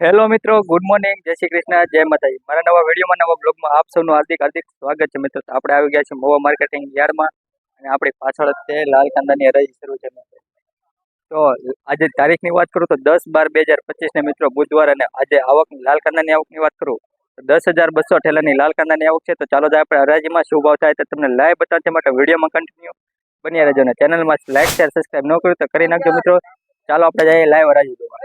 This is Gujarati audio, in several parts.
હેલો મિત્રો, ગુડ મોર્નિંગ, જય શ્રી કૃષ્ણ, જય માતાજી। મારા નવા વિડીયોમાં નવા બ્લોગમાં આપ સૌનું હાર્દિક હાર્દિક સ્વાગત છે મિત્રો। તો આપણે આવી ગયા છીએ મોવા માર્કેટિંગ યાર્ડમાં અને આપણી પાછળ જ છે લાલ કાંદાની હરાજી શરૂ છે મિત્રો। તો આજે તારીખની વાત કરું તો 10/12/2025 ને મિત્રો બુધવાર, અને આજે લાલ કાંદાની આવકની વાત કરું તો 10,200 ઠેલાની લાલ કાંદાની આવક છે। તો ચાલો આપણે હરાજીમાં શું ભાવ થાય તો તમને લાઈવ બતાવવા માટે વિડીયોમાં કન્ટિન્યુ બન્યા રહેજો, અને ચેનલમાં લાઈક શેર સબસ્ક્રાઈબ ન કર્યું તો કરી નાખજો મિત્રો। ચાલો આપણે જઈએ લાઈવ હરાજી જોવા।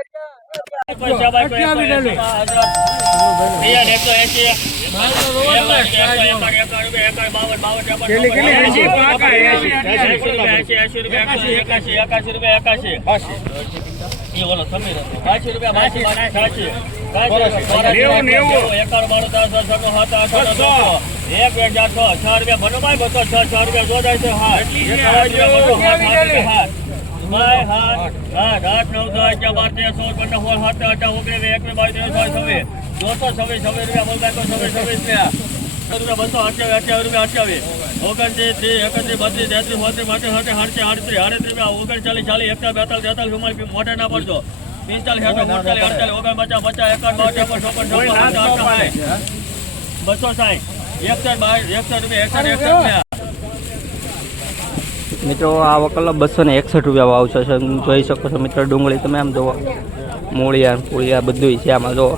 મિત્રો આ વકલો 261 રૂપિયા ભાવ છે, જોઈ શકો છો મિત્રો। ડુંગળી તમે આમ જોવો, મૂળિયા પૂળિયા બધું છે આમાં જોવો।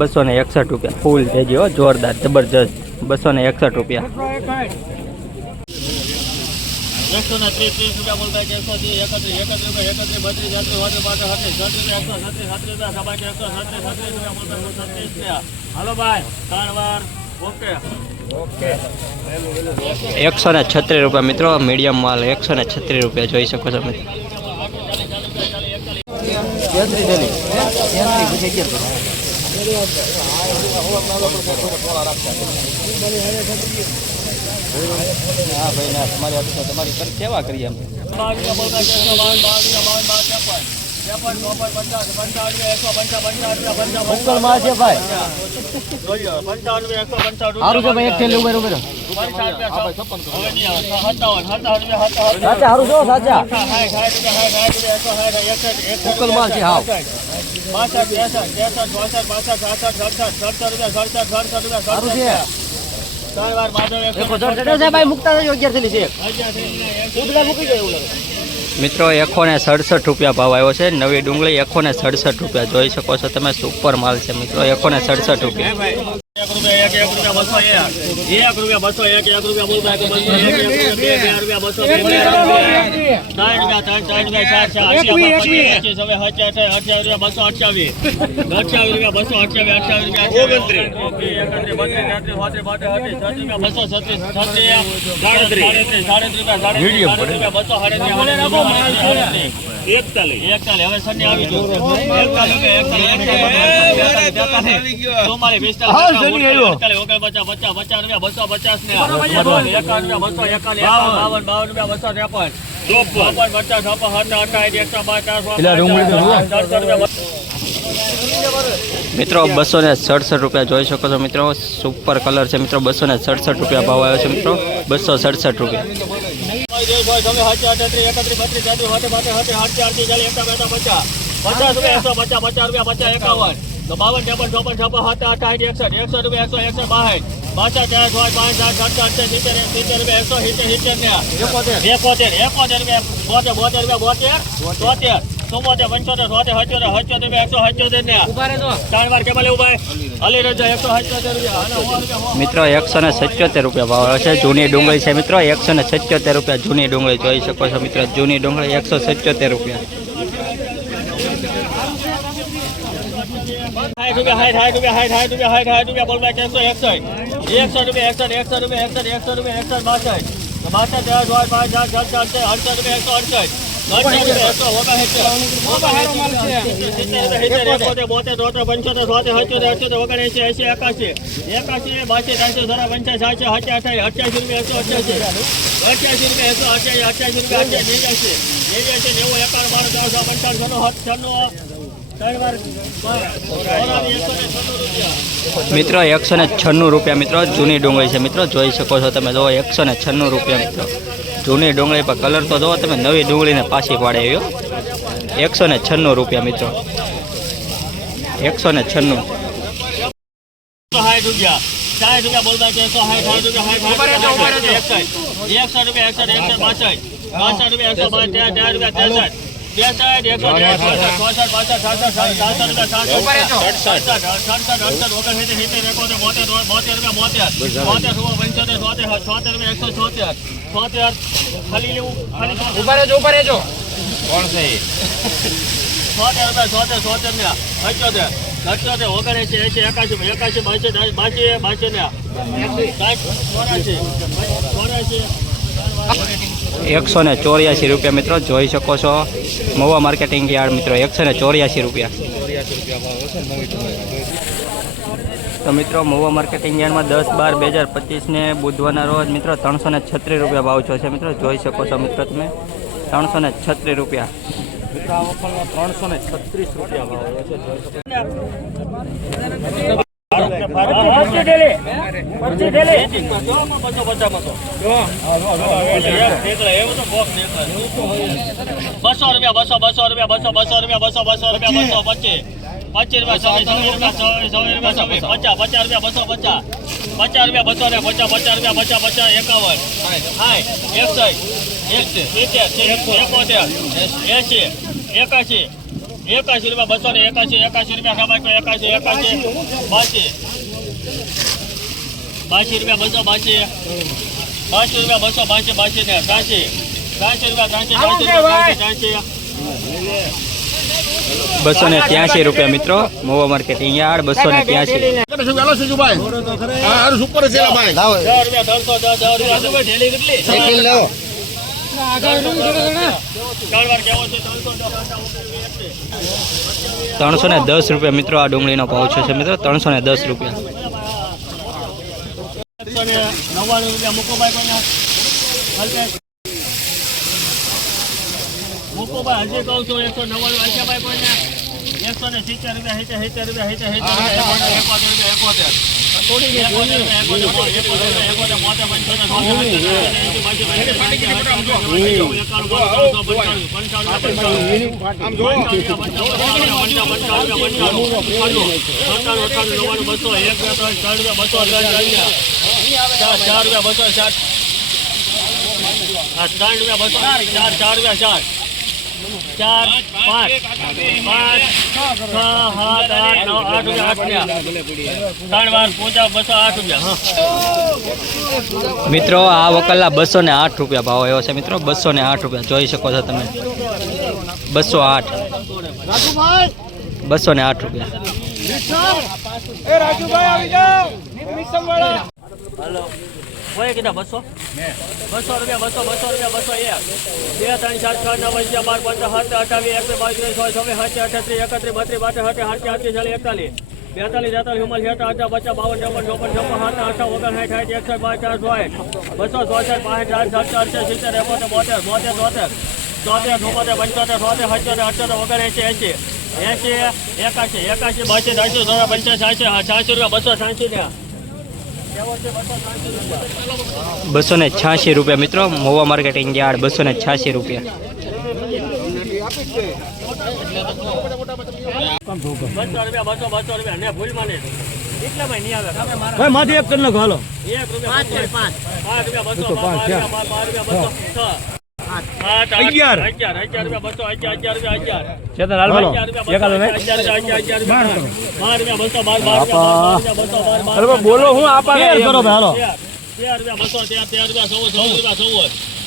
261 રૂપિયા ફૂલ ભેજી હો, જોરદાર જબરજસ્ત। 261 રૂપિયા। હાલો ભાઈ 136 રૂપિયા મિત્રો, મીડિયમ માલ 136 રૂપિયા જોઈ શકો છો મિત્રો। હા ભાઈ ના, તમારી સેવા કરીએ અમે। મિત્રો 167 રૂપિયા ભાવ આવ્યો છે। નવી ડુંગળી 167 રૂપિયા જોઈ શકો છો તમે, સુપર માલ છે મિત્રો। 167 રૂપિયા। મિત્રો 267 રૂપિયા જોઈ શકો છો મિત્રો, સુપર કલર છે મિત્રો। 267 રૂપિયા ભાવ આવ્યો છે મિત્રો, 267 રૂપિયા। મિત્રો 177 રૂપિયા ભાવ આવે છે। જૂની ડુંગળી છે મિત્રો, 177 રૂપિયા જૂની ડુંગળી જોઈ શકો છો મિત્રો। જૂની ડુંગળી 177 રૂપિયા। મિત્રો 196 રૂપિયા મિત્રો, જૂની ડુંગળી છે મિત્રો, જોઈ શકો છો તમે। જો 196 રૂપિયા મિત્રો, જૂની ડુંગળી પર કલર તો જો તમે, નવી ડુંગળીને પાછી પાડે આવ્યો। 196 રૂપિયા મિત્રો। 196. 60 રૂપિયા 60 રૂપિયા બોલતા છે 160 રૂપિયા 61 રૂપિયા 61 રૂપિયા 62 રૂપિયા 184 રૂપિયા મિત્રો જોઈ શકો છો મહુવા માર્કેટિંગ યાર્ડ મિત્રો 184 રૂપિયા. તો મિત્રો મહુવા માર્કેટિંગ યાર્ડમાં 10/12/2025 ને બુધવારના રોજ મિત્રો 336 રૂપિયા ભાવ છે મિત્રો જોઈ શકો છો મિત્રો તમે 336 રૂપિયા. મિત્રો આ વખતમાં 336 રૂપિયા ભાવ છે જોઈ શકો ₹81 ₹281 રૂપિયા ખબર 81 82 રૂપિયા 283 રૂપિયા મિત્રો મહુવા માર્કેટિંગ યાર્ડ 310 રૂપિયા મિત્રો આ ડુંગળીનો ભાવ છે મિત્રો 310 રૂપિયા. 99 રૂપિયા મૂકોભાઈ હજી કહું છું 199 આશાભાઈ કોઈને 170 મિત્રો આ વકલના 208 રૂપિયા ભાવ આવ્યો છે મિત્રો 208 રૂપિયા જોઈ શકો છો તમે 208 રૂપિયા. કોઈ કીધા 200 રૂપિયા 200 રૂપિયા 201 2 3 4 6 9 11 ₹286 રૂપિયા મિત્રો મહુવા માર્કેટિંગ યાર્ડ 286 રૂપિયા. 200 રૂપિયા ને ભૂલમાં નહીં એટલામાં નહીં આવે ભાઈ માથી એક કરી નાખો હાલો બોલો હું આપો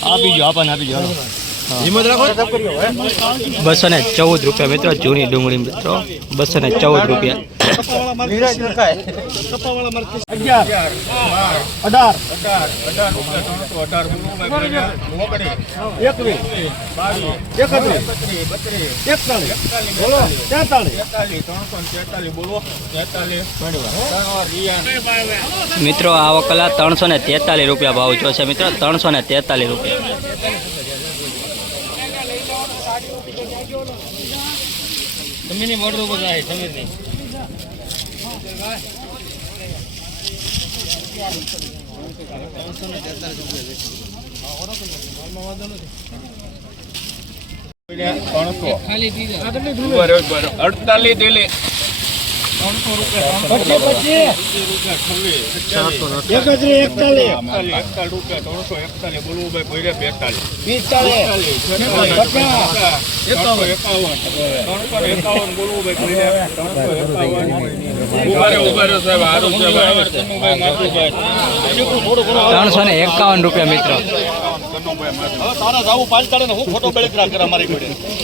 આપી ગયો આપણને આપી ગયો 214 રૂપિયા મિત્રો જૂની ડુંગળી મિત્રો 214 રૂપિયા. 21 મિત્રો આ વકલા 343 રૂપિયા ભાવ છે મિત્રો 343 રૂપિયા. જમીની મોડું ઉપર જાય જમીન ₹351 મિત્રો. તારા જાવું 5 તાળે હું ખોટો બળતરા કરે અમારી જોડે